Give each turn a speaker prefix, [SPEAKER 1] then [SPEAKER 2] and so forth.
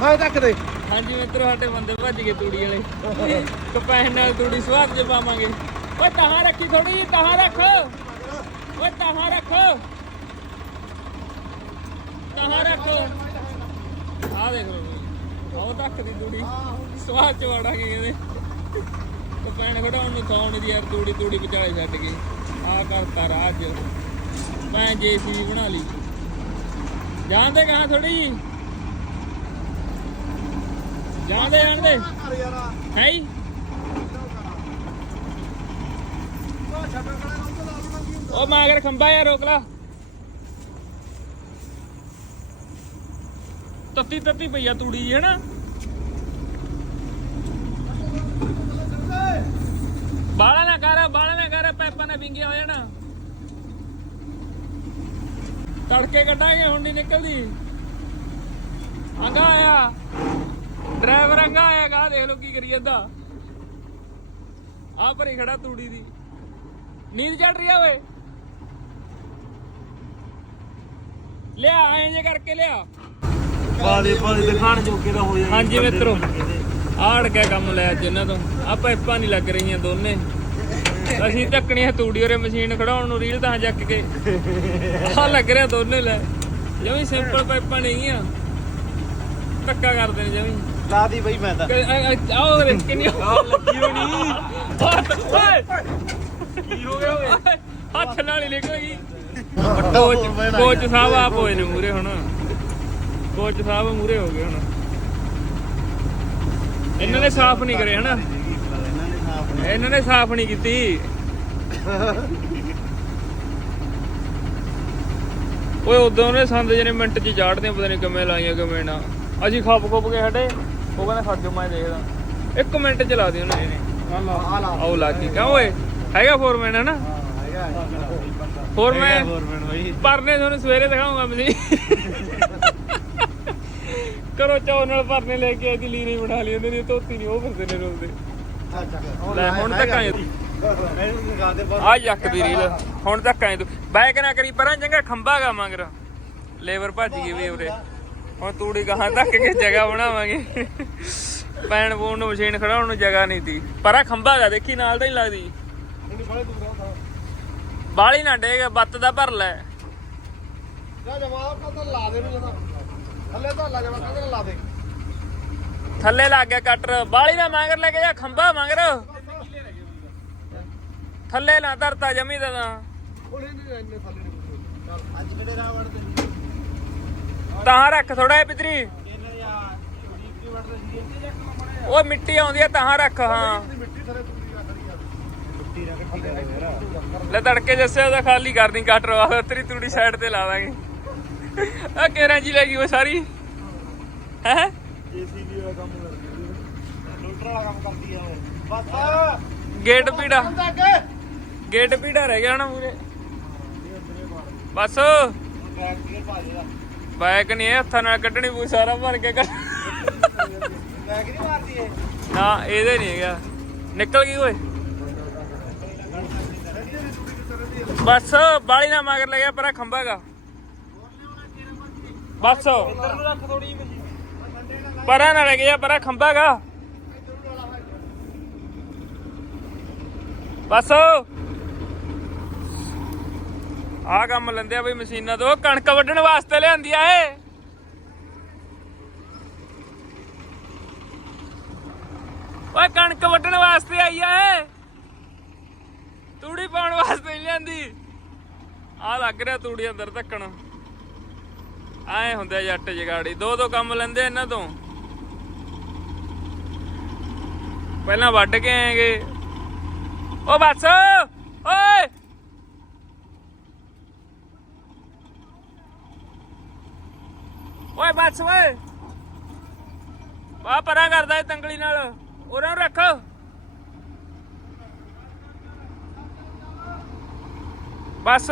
[SPEAKER 1] ਹਾਂ ਤੱਕ ਦੇ।
[SPEAKER 2] ਹਾਂਜੀ, ਮਿੱਤਰੋ, ਸਾਡੇ ਬੰਦੇ ਭੱਜ ਗਏ ਤੂੜੀ ਵਾਲੇ। ਕਪੈਨ ਨਾਲ ਤੂੜੀ ਸਵਾਦ ਚ ਪਾਵਾਂਗੇ। ਓਏ, ਤਹਾਂ ਰੱਖੀ ਥੋੜੀ ਜੀ ਤਹਾਂ ਰੱਖ। ਓਏ, ਤਹਾਂ ਰੱਖ। ਤਹਾਂ ਰੱਖ। ਆ ਦੇਖ ਲਓ ਉਹ ਤੱਕ ਦੀ ਤੂੜੀ। ਸਵਾਦ ਚ ਵਾੜਾਂਗੇ ਕਹਿੰਦੇ ਕਪੈਨ ਖੜਾਉਣ ਨੂੰ ਕੌਣ ਦੀ ਯਾਰ ਤੂੜੀ ਤੂੜੀ ਵਿਚਾਲੇ ਛੱਡ ਗਏ ਆ ਕਰਤਾ ਰਾਜ। ਮੈਂ ਜੇਸੀਬੀ ਬਣਾ ਲਈ। ਜਾਣਦੇ ਕਹਾਂ ਥੋੜੀ ਜੀ ਜਾਣਦੇ ਜਾਣਦੇ। ਹੈ ਹੀ
[SPEAKER 1] ਉਹ
[SPEAKER 2] ਮਾਗਰ ਖੰਭਾ ਯਾਰ, ਰੋਕ ਲਾ। ਤੱਤੀ ਤੱਤੀ ਪਈਆ ਤੂੜੀ ਜੀ ਹਨਾ? ਬਾਲਾ ਨਾ ਕਰ, ਬਾਲਾ ਨਾ ਕਰ ਪੈਪਾਂ ਨੇ ਵਿੰਗੀਆਂ ਹੋ ਜਾਣਾ। ਤੜਕੇ ਕੱਢਾਂਗੇ, ਹੁਣ ਨਹੀਂ ਨਿਕਲਦੀ। ਅੰਗਾ ਆਇਆ। ਡਰਾਈਵਰ ਅੰਗਾ ਆਇਆ ਗਾ ਦੇਖ ਲਓ ਕੀ ਕਰੀ ਜਾਂਦਾ। ਆ ਭਰੀ ਖੜਾ ਤੂੜੀ ਦੀ। ਨੀਂਦ ਚੜ ਰਹੀ ਆ ਓਏ। ਲਿਆ ਐਂ ਜੇ ਕਰਕੇ ਲਿਆ।
[SPEAKER 3] ਬਾਦੇ ਬਾਦੇ ਦਿਖਾਣ ਜੋਗੇ ਦਾ ਹੋ ਜਾਣਾ
[SPEAKER 2] ਹਾਂਜੀ ਮਿੱਤਰੋ ਆੜ ਕੇ ਕੰਮ ਲੈ ਅੱਜ ਇਹਨਾਂ ਤੋਂ। ਆ ਪਾਈਪਾਂ ਨਹੀਂ ਲੱਗ ਰਹੀਆਂ ਦੋਨੇ। ਅਸੀਂ ਧੱਕਣੀਆਂ ਤੂੜੀ ਉਰੇ ਮਸ਼ੀਨ ਖੜਾਉਣ ਨੂੰ ਰੀਲ ਤਾਂ ਚੱਕ ਕੇ। ਆ ਲੱਗ ਰਿਹਾ ਦੋਨੇ ਲੈ। ਜਮੀ ਸਿੰਪਲ ਪਾਈਪਾਂ ਨਹੀਂ ਆ ਧੱਕਾ ਕਰਦੇ ਨੇ ਜਮੀ।
[SPEAKER 3] ਲਾ ਦੀ ਬਈ ਮੈਂ ਤਾਂ।
[SPEAKER 2] ਆਓ ਰੇ ਕਿੰਨੀ
[SPEAKER 3] ਲੱਗੀ ਹੋਣੀ। ਕੀ ਹੋ ਗਿਆ ਓਏ?
[SPEAKER 2] ਹੱਥ ਨਾਲ ਹੀ ਨਿਕਲ ਗਈ। ਕੋਚ ਕੋਚ ਸਾਹਿਬ ਆਪ ਹੋਏ ਨੇ ਮੂਰੇ ਹੁਣ। ਕੋਚ ਸਾਹਿਬ ਮੂਰੇ ਹੋ ਗਏ ਹੁਣ। ਇਹਨਾਂ ਨੇ ਸਾਫ਼ ਨਹੀਂ ਕਰੇ ਹਨਾ? ਇਹਨਾਂ ਨੇ ਸਾਫ਼ ਨਹੀਂ ਕੀਤੀ। ਓਏ ਉਦੋਂ ਉਹਨੇ ਸੰਦ ਜਿਹਨੇ ਮਿੰਟ ਚ ਝਾੜਦੇ ਪਤਾ ਨਹੀਂ ਕਿਵੇਂ ਲਾਈਆਂ ਕਿਵੇਂ ਨਾ। ਅਸੀਂ ਖੱਪ ਖੁੱਪ ਕੇ ਹਟੇ। ਉਹ ਕਹਿੰਦਾ ਖੜ ਜਾ ਮੈਂ ਦੇਖਦਾ। ਇੱਕ ਮਿੰਟ ਚ ਲਾ ਦੇ ਉਹਨੇ
[SPEAKER 1] ਆ ਲਾ
[SPEAKER 2] ਆਉ ਲੱਗ ਗਈ ਕਿਉਂ ਓਏ? ਹੈਗਾ ਫੋਰਮੈਨ ਹੈ ਨਾ? ਫੋਰਮੈਨ
[SPEAKER 3] ਫੋਰਮੈਨ ਬਈ।
[SPEAKER 2] ਪਰਨੇ ਤੁਹਾਨੂੰ ਸਵੇਰੇ ਦਿਖਾਉਂਗਾ ਮੈਂ ਕਰੋ ਚੌ ਨਾਲ ਪਰਨੇ ਲੈ ਕੇ ਆਦੀ ਲੀਰੀ ਬਣਾ ਲਈ ਉਹਨੇ ਧੋਤੀ ਨਹੀਂ ਉਹ ਫਿਰਦੇ ਨੇ ਰੋਲਦੇ ਲੈ ਹੁਣ ਤੱਕ ਆਏ ਆ ਜੱਕ ਦੀ ਰੀਲ ਹੁਣ ਤੱਕ ਆਏ ਤੂੰ ਬੈਕ ਨਾ ਕਰੀ ਪਰਾਂ ਚੰਗਾ ਖੰਭਾ ਗਾ ਮੰਗਰ। ਲੇਬਰ ਭੱਜ ਗਈ ਵੀ ਉਰੇ। ਹੁਣ ਤੂੜੀ ਗਾਹਾਂ ਤੱਕ ਕੇ ਜਗ੍ਹਾ ਬਣਾਵਾਂਗੇ। ਪੈਣ ਪੂਣ ਨੂੰ ਮਸ਼ੀਨ ਖੜਾਉਣ ਨੂੰ ਜਗ੍ਹਾ ਨਹੀਂ ਤੀ। ਪਰਾਂ ਖੰਭਾ ਗਾ ਦੇਖੀ ਨਾਲ ਤਾਂ ਹੀ ਲੱਗਦੀ।
[SPEAKER 1] ਆ
[SPEAKER 2] ਬਾਲੀ ਨਾ ਡੇਗ ਬੱਤ ਦਾ ਭਰ ਲੈ।
[SPEAKER 1] ਦੇ ਨੂੰ ਥੱਲੇ ਦੇ।
[SPEAKER 2] ਲੱਗ ਗਿਆ ਕਟਰ ਬਾਲੀ ਦਾ ਮੰਗਰ ਲੈ ਕੇ ਜਾ ਖੰਭਾ ਮੰਗਰ। ਥੱਲੇ ਨਾ ਧਰਤਾ ਜਮੀ ਦਾ ਤਾਂ।
[SPEAKER 3] ਅੱਜ ਰਾਹ ਵੜਦੇ
[SPEAKER 2] ਤਾਂ ਰੱਖ ਥੋੜਾ ਜਿਹਾ ਪਿਤਰੀ। ਉਹ ਮਿੱਟੀ ਆਉਂਦੀ ਆ, ਤਾਂ ਰੱਖ, ਹਾਂ। ਲੈ ਤੜਕੇ ਜੱਸੇ ਉਹਦਾ ਖਾਲੀ ਕਰਦੀ ਕਟਰ ਵਾਲਾ ਤੇਰੀ ਤੂੜੀ ਸਾਈਡ ਤੇ ਲਾ ਦਾਂਗੇ। ਆ ਕੇਰਾਂ ਜੀ ਲੈ ਗਈ ਉਹ ਸਾਰੀ। ਹੈ?
[SPEAKER 3] ਜੀਸੀਬੀ ਦਾ ਕੰਮ ਕਰਦੀ ਲੋਟਰ ਵਾਲਾ ਕੰਮ ਕਰਦੀ ਆ ਬਸ
[SPEAKER 2] ਗੇਟ ਪੀੜਾ। ਗੇਟ ਪੀੜਾ ਰਹਿ ਗਿਆ ਨਾ ਮੂਰੇ ਬਸ।
[SPEAKER 3] ਬੈਕ ਗੇਅਰ ਪਾ
[SPEAKER 2] ਬਾਈਕ ਨਹੀਂ ਇਹ ਹੱਥਾਂ ਨਾਲ ਕੱਢਣੀ ਪੂ ਸਾਰਾ ਭਰ ਕੇ ਕੱਢ
[SPEAKER 3] ਬੈਕ ਨਹੀਂ ਮਾਰਦੀ ਏ
[SPEAKER 2] ਨਾ ਇਹਦੇ ਨਹੀਂ ਹੈਗਾ। ਨਿਕਲ ਗਈ ਓਏ। ਬਸ ਬਾਲੀ ਨਾ ਮਗਰ ਲੱਗਿਆ ਪਰਾ ਖੰਭਾਗਾ ਬਸ। ਪਰਾਂ ਨਾ ਲੱਗ ਜਾ ਪਰਾ ਖੰਭਾਗਾ ਬਸ। ਆ ਕੰਮ ਲੈਂਦੇ ਆ ਬਈ ਮਸ਼ੀਨਾਂ ਤੋਂ, ਕਣਕ ਵੱਢਣ ਵਾਸਤੇ ਲਿਆਂਦੀ ਆ ਇਹ। ਓਏ, ਕਣਕ ਵੱਢਣ ਵਾਸਤੇ ਆਈ ਆ ਇਹ। ਤੂੜੀ ਪਾਉਣ ਵਾਸਤੇ ਲਿਆਂਦੀ। ਆ ਲੱਗ ਰਿਹਾ ਤੂੜੀ ਅੰਦਰ ਧੱਕਣ। ਆਏ ਹੁੰਦੇ ਜੱਟ ਜਗਾੜੀ, ਦੋ ਦੋ ਕੰਮ ਲੈਂਦੇ ਇਹਨਾਂ ਤੋਂ। ਪਹਿਲਾਂ ਵੱਢ ਕੇ ਆਏਗੇ। ਓ ਬੱਸ, ਓਏ! ਓਏ ਬੱਸ ਓਏ। ਆ ਪਰਾਂ ਕਰਦਾ ਇਹ ਤੰਗਲੀ ਨਾਲ। ਉਹਨਾਂ ਨੂੰ ਰੱਖ। ਬਸ।